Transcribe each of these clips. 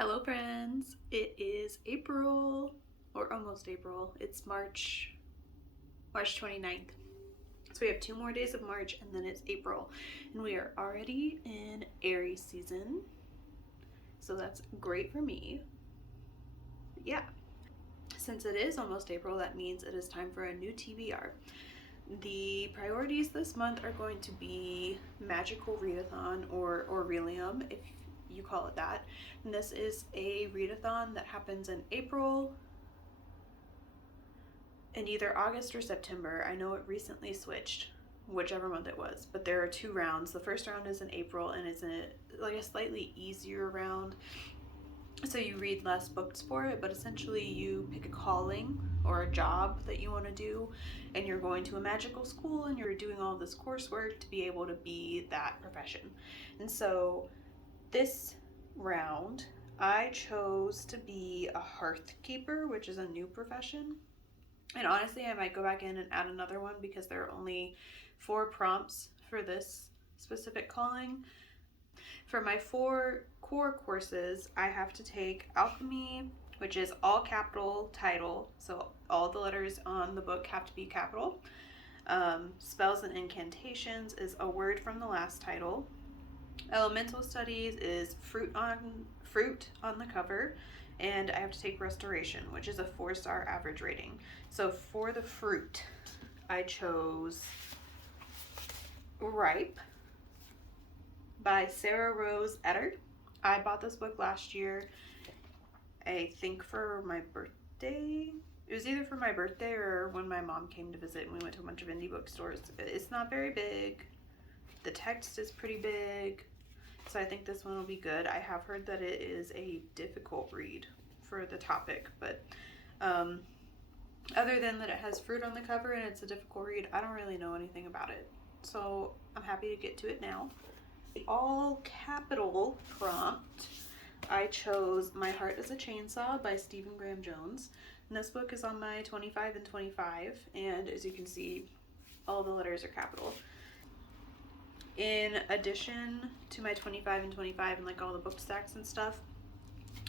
Hello friends, it is April, or almost April. It's March 29th. So we have 2 more days of March and then it's April. And we are already in Aries season. So that's great for me. Yeah. Since it is almost April, that means it is time for a new TBR. The priorities this month are going to be Magical Readathon or Orilium, if you call it that. And this is a readathon that happens in April and either August or September. I know it recently switched, whichever month it was, but there are 2 rounds. The first round is in April and it's a slightly easier round. So you read less books for it, but essentially you pick a calling or a job that you want to do, and you're going to a magical school and you're doing all this coursework to be able to be that profession. And so this round, I chose to be a hearth keeper, which is a new profession. And honestly, I might go back in and add another one because there are only 4 prompts for this specific calling. For my 4 core courses, I have to take Alchemy, which is all capital title, so all the letters on the book have to be capital. Spells and Incantations is a word from the last title. Elemental Studies is fruit on the cover, and I have to take Restoration, which is a 4-star average rating. So for the fruit, I chose Ripe by Sarah Rose Etter. I bought this book last year, I think for my birthday. It was either for my birthday or when my mom came to visit and we went to a bunch of indie bookstores. It's not very big. The text is pretty big. So I think this one will be good. I have heard that it is a difficult read for the topic, but other than that it has fruit on the cover and it's a difficult read, I don't really know anything about it. So I'm happy to get to it now. The all capital prompt, I chose My Heart is a Chainsaw by Stephen Graham Jones. And this book is on my 25 and 25, and as you can see, all the letters are capital. In addition to my 25 and 25 and like all the book stacks and stuff,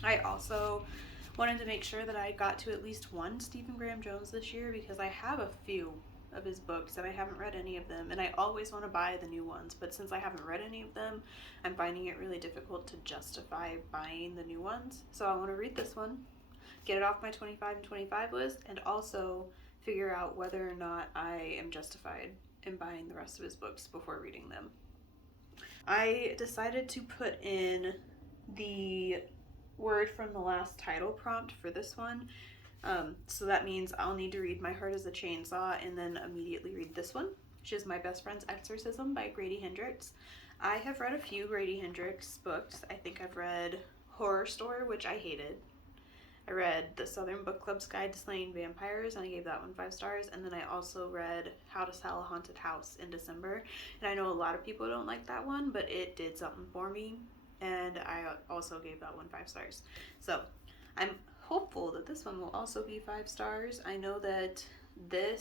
I also wanted to make sure that I got to at least 1 Stephen Graham Jones this year because I have a few of his books and I haven't read any of them, and I always want to buy the new ones, but since I haven't read any of them, I'm finding it really difficult to justify buying the new ones. So I want to read this one, get it off my 25 and 25 list, and also figure out whether or not I am justified in buying the rest of his books before reading them. I decided to put in the word from the last title prompt for this one. So that means I'll need to read My Heart is a Chainsaw and then immediately read this one, which is My Best Friend's Exorcism by Grady Hendrix. I have read a few Grady Hendrix books. I think I've read Horror Store, which I hated. I read The Southern Book Club's Guide to Slaying Vampires, and I gave that one 5 stars. And then I also read How to Sell a Haunted House in December. And I know a lot of people don't like that one, but it did something for me. And I also gave that one 5 stars. So I'm hopeful that this one will also be 5 stars. I know that The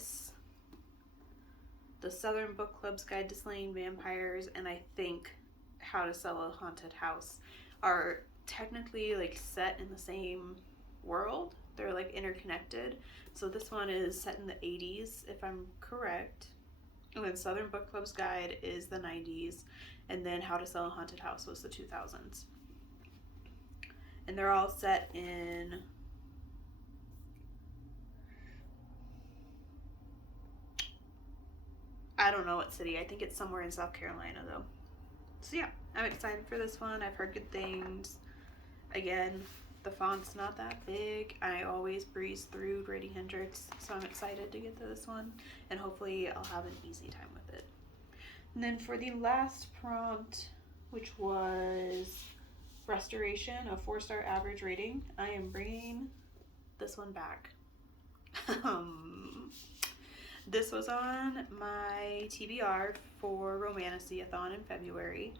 Southern Book Club's Guide to Slaying Vampires, and I think How to Sell a Haunted House are technically like set in the same world. They're like interconnected. So this one is set in the 80s, if I'm correct. And then Southern Book Club's Guide is the 90s, and then How to Sell a Haunted House was the 2000s. And they're all set in I don't know what city. I think it's somewhere in South Carolina though. So yeah, I'm excited for this one. I've heard good things. Again, the font's not that big. I always breeze through Grady Hendrix, so I'm excited to get to this one, and hopefully I'll have an easy time with it. And then for the last prompt, which was Restoration, a 4-star average rating, I am bringing this one back. This was on my TBR for Romanticathon in February.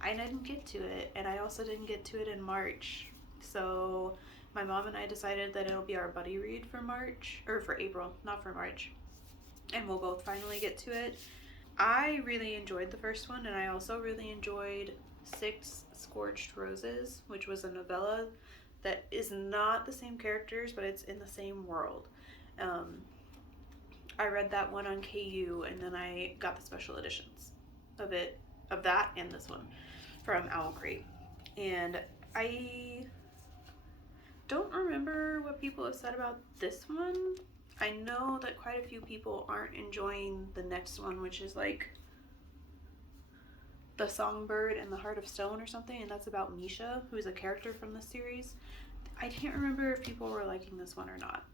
I didn't get to it, and I also didn't get to it in March. So my mom and I decided that it'll be our buddy read for March, or for April, not for March. And we'll both finally get to it. I really enjoyed the first one, and I also really enjoyed 6 Scorched Roses, which was a novella that is not the same characters, but it's in the same world. I read that one on KU, and then I got the special editions of that and this one from Owl Crate. And I don't remember what people have said about this one. I know that quite a few people aren't enjoying the next one, which is like The Songbird and the Heart of Stone or something, and that's about Misha, who's a character from the series. I can't remember if people were liking this one or not.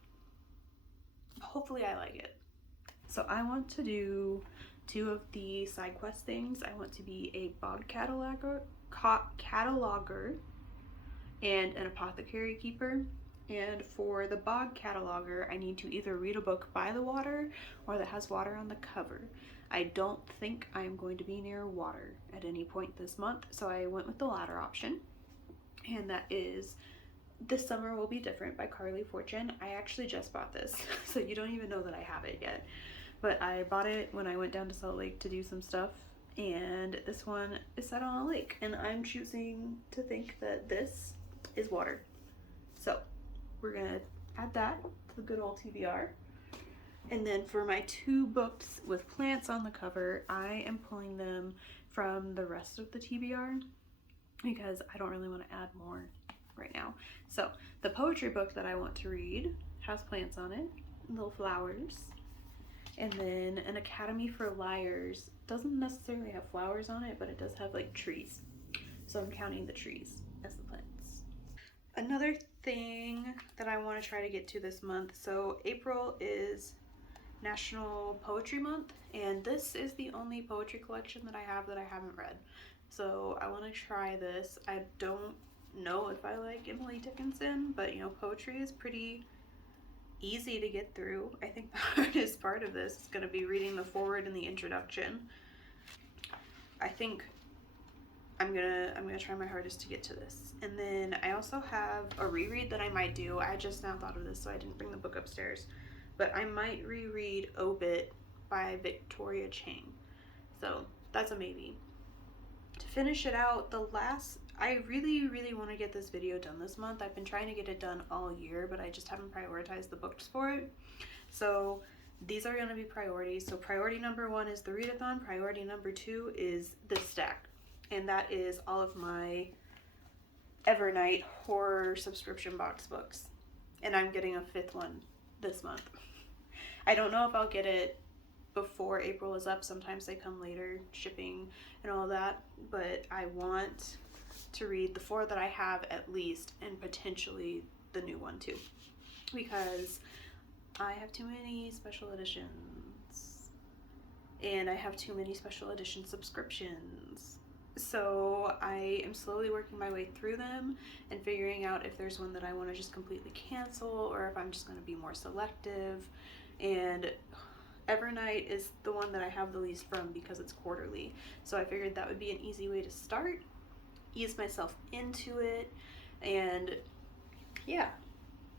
Hopefully I like it. So I want to do 2 of the side quest things. I want to be a bog cataloger and an apothecary keeper. And for the bog cataloger, I need to either read a book by the water or that has water on the cover. I don't think I'm going to be near water at any point this month, so I went with the latter option. And that is This Summer Will Be Different by Carly Fortune. I actually just bought this, so you don't even know that I have it yet. But I bought it when I went down to Salt Lake to do some stuff, and this one is set on a lake, and I'm choosing to think that this is water. So we're gonna add that to the good old TBR. And then for my 2 books with plants on the cover, I am pulling them from the rest of the TBR because I don't really want to add more right now. So the poetry book that I want to read has plants on it, little flowers. And then An Academy for Liars doesn't necessarily have flowers on it, but it does have like trees. So I'm counting the trees as the plants. Another thing that I want to try to get to this month, so April is National Poetry Month, and this is the only poetry collection that I haven't read. So I want to try this. I don't know if I like Emily Dickinson, but you know, poetry is pretty easy to get through. I think the hardest part of this is going to be reading the foreword and the introduction. I think I'm gonna try my hardest to get to this. And then I also have a reread that I might do. I just now thought of this, so I didn't bring the book upstairs. But I might reread Obit by Victoria Chang. So that's a maybe. To finish it out, I really want to get this video done this month. I've been trying to get it done all year, but I just haven't prioritized the books for it. So these are going to be priorities. So priority number 1 is the readathon. Priority number 2 is this stack. And that is all of my Evernight horror subscription box books. And I'm getting a 5th one this month. I don't know if I'll get it before April is up. Sometimes they come later, shipping and all that. But I want to read the 4 that I have at least, and potentially the new one too, because I have too many special editions and I have too many special edition subscriptions. So I am slowly working my way through them and figuring out if there's one that I want to just completely cancel or if I'm just going to be more selective. And Evernight is the one that I have the least from because it's quarterly. So I figured that would be an easy way to start, ease myself into it. And yeah,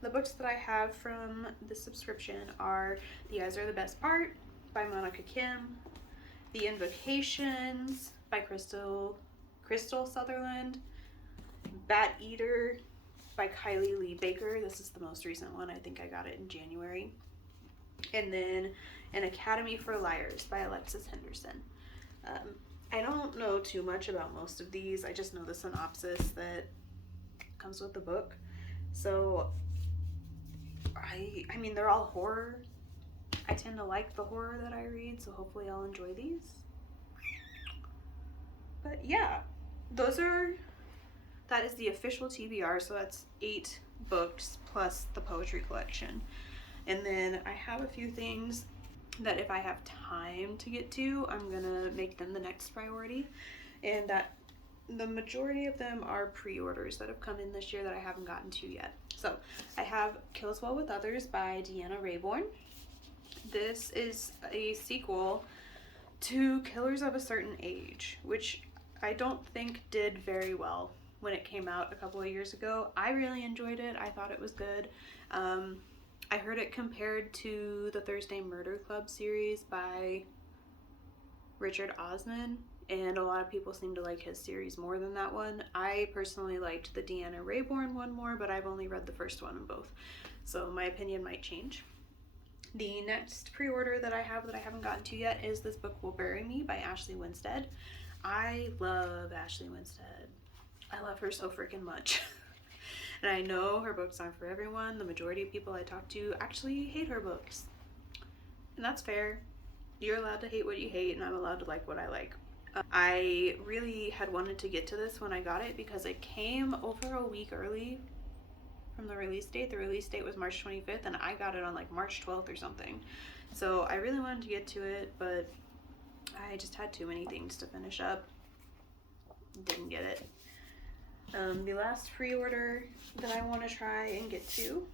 the books that I have from the subscription are The Eyes Are the Best Part by Monica Kim, The Invocations by Crystal Sutherland, Bat Eater by Kylie Lee Baker. This is the most recent one. I think I got it in January. And then An Academy for Liars by Alexis Henderson. I don't know too much about most of these. I just know the synopsis that comes with the book. So I mean, they're all horror. I tend to like the horror that I read, so hopefully I'll enjoy these. But yeah, that is the official TBR, so that's 8 books plus the poetry collection. And then I have a few things that if I have time to get to, I'm gonna make them the next priority. And that the majority of them are pre-orders that have come in this year that I haven't gotten to yet. So I have Kill As Well With Others by Deanna Raybourn. This is a sequel to Killers of a Certain Age, which I don't think did very well when it came out a couple of years ago. I really enjoyed it. I thought it was good. I heard it compared to the Thursday Murder Club series by Richard Osman, and a lot of people seem to like his series more than that one. I personally liked the Deanna Raybourn one more, but I've only read the first one in both, so my opinion might change. The next pre-order that I haven't gotten to yet is This Book Will Bury Me by Ashley Winstead. I love Ashley Winstead. I love her so freaking much. And I know her books aren't for everyone. The majority of people I talk to actually hate her books. And that's fair. You're allowed to hate what you hate, and I'm allowed to like what I like. I really had wanted to get to this when I got it because it came over a week early from the release date. The release date was March 25th, and I got it on like March 12th or something. So I really wanted to get to it, but I just had too many things to finish up. Didn't get it. The last pre-order that I want to try and get to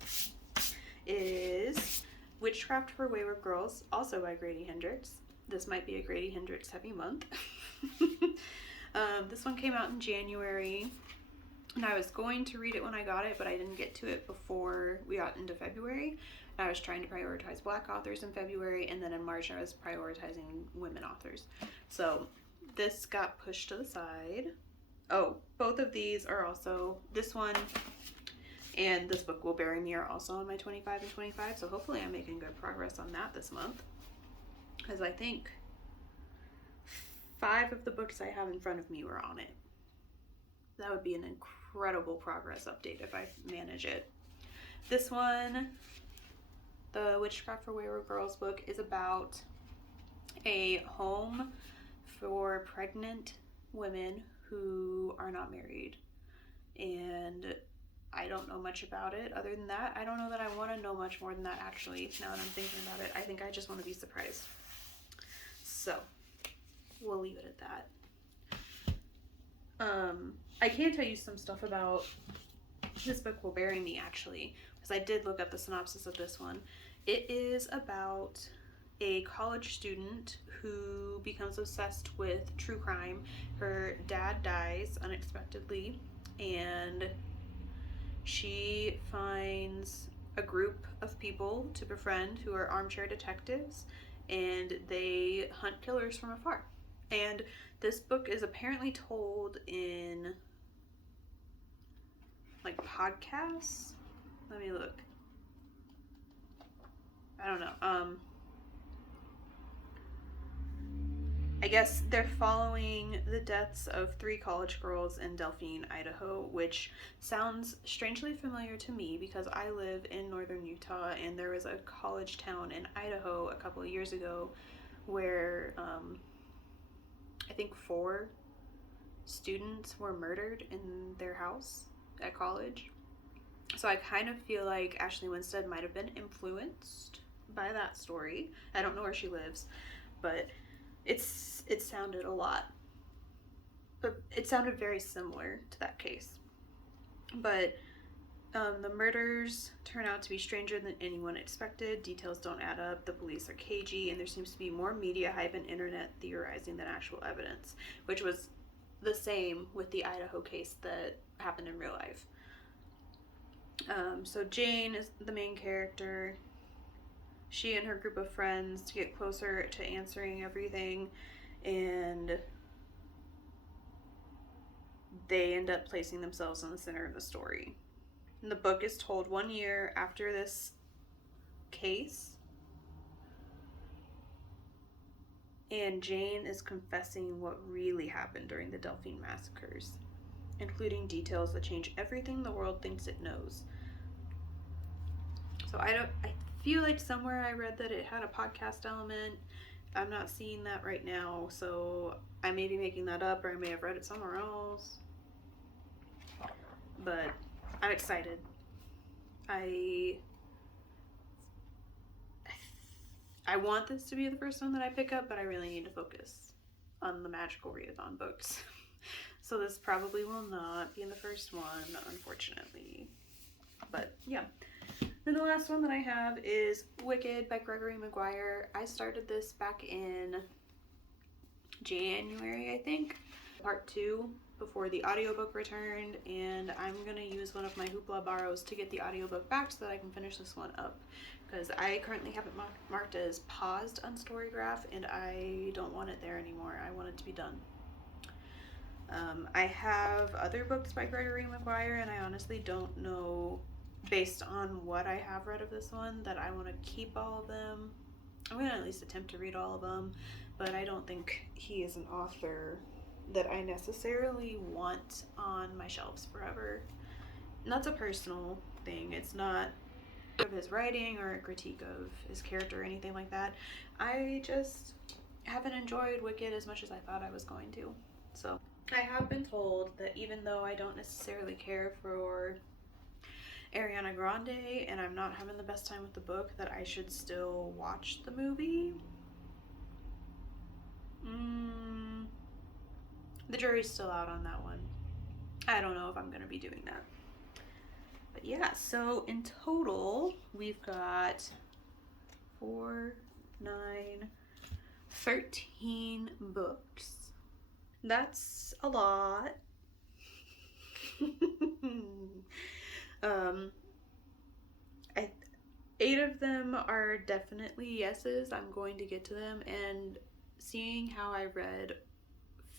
is Witchcraft for Wayward Girls, also by Grady Hendrix. This might be a Grady Hendrix heavy month. This one came out in January, and I was going to read it when I got it, but I didn't get to it before we got into February. I was trying to prioritize Black authors in February, and then in March I was prioritizing women authors. So this got pushed to the side. Oh, both of these are also, this one and This Book Will Bury Me are also on my 25 and 25, so hopefully I'm making good progress on that this month. Because I think 5 of the books I have in front of me were on it. That would be an incredible progress update if I manage it. This one, the Witchcraft for Wayward Girls book, is about a home for pregnant women who are not married. And I don't know much about it. Other than that, I don't know that I want to know much more than that, actually, now that I'm thinking about it. I think I just want to be surprised. So, we'll leave it at that. I can tell you some stuff about This Book Will Bury Me, actually, because I did look up the synopsis of this one. It is about a college student who becomes obsessed with true crime. Her dad dies unexpectedly, and she finds a group of people to befriend who are armchair detectives, and they hunt killers from afar. And this book is apparently told in like podcasts. Let me look. I don't know. I guess they're following the deaths of 3 college girls in Delphine, Idaho, which sounds strangely familiar to me because I live in northern Utah, and there was a college town in Idaho a couple of years ago where I think 4 students were murdered in their house at college. So I kind of feel like Ashley Winstead might have been influenced by that story. I don't know where she lives, but it sounded a lot, but it sounded very similar to that case. But the murders turn out to be stranger than anyone expected. Details don't add up. The police are cagey, and there seems to be more media hype and internet theorizing than actual evidence, which was the same with the Idaho case that happened in real life. So Jane is the main character. She and her group of friends get closer to answering everything, and they end up placing themselves in the center of the story. And the book is told 1 year after this case, and Jane is confessing what really happened during the Delphine massacres, including details that change everything the world thinks it knows. So I feel like somewhere I read that it had a podcast element. I'm not seeing that right now, so I may be making that up, or I may have read it somewhere else. But I'm excited. I want this to be the first one that I pick up, but I really need to focus on the Magical Readathon books. So this probably will not be in the first one, unfortunately. But yeah. Then the last one that I have is Wicked by Gregory Maguire. I started this back in January, I think. part 2 before the audiobook returned, and I'm gonna use one of my Hoopla borrows to get the audiobook back so that I can finish this one up, because I currently have it marked as paused on Storygraph, and I don't want it there anymore. I want it to be done. I have other books by Gregory Maguire, and I honestly don't know, based on what I have read of this one, that I want to keep all of them. I'm going to at least attempt to read all of them, but I don't think he is an author that I necessarily want on my shelves forever. And that's a personal thing. It's not of his writing or a critique of his character or anything like that. I just haven't enjoyed Wicked as much as I thought I was going to. So I have been told that even though I don't necessarily care for Ariana Grande and I'm not having the best time with the book, that I should still watch the movie. The jury's still out on that one. I don't know if I'm going to be doing that. But yeah, so in total, we've got 4, 9, 13 books. That's a lot. 8 of them are definitely yeses. I'm going to get to them, and seeing how I read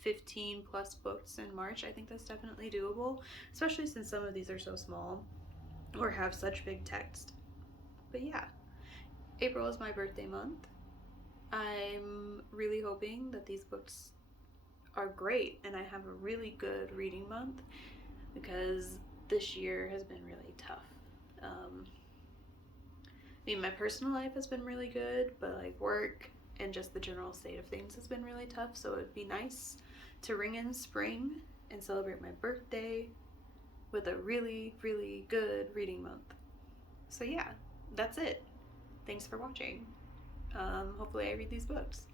15 plus books in March, I think that's definitely doable, especially since some of these are so small or have such big text. But yeah, April is my birthday month. I'm really hoping that these books are great and I have a really good reading month, because this year has been really tough. I mean, my personal life has been really good, but like work and just the general state of things has been really tough. So it'd be nice to ring in spring and celebrate my birthday with a really, really good reading month. So yeah, that's it. Thanks for watching. Hopefully I read these books.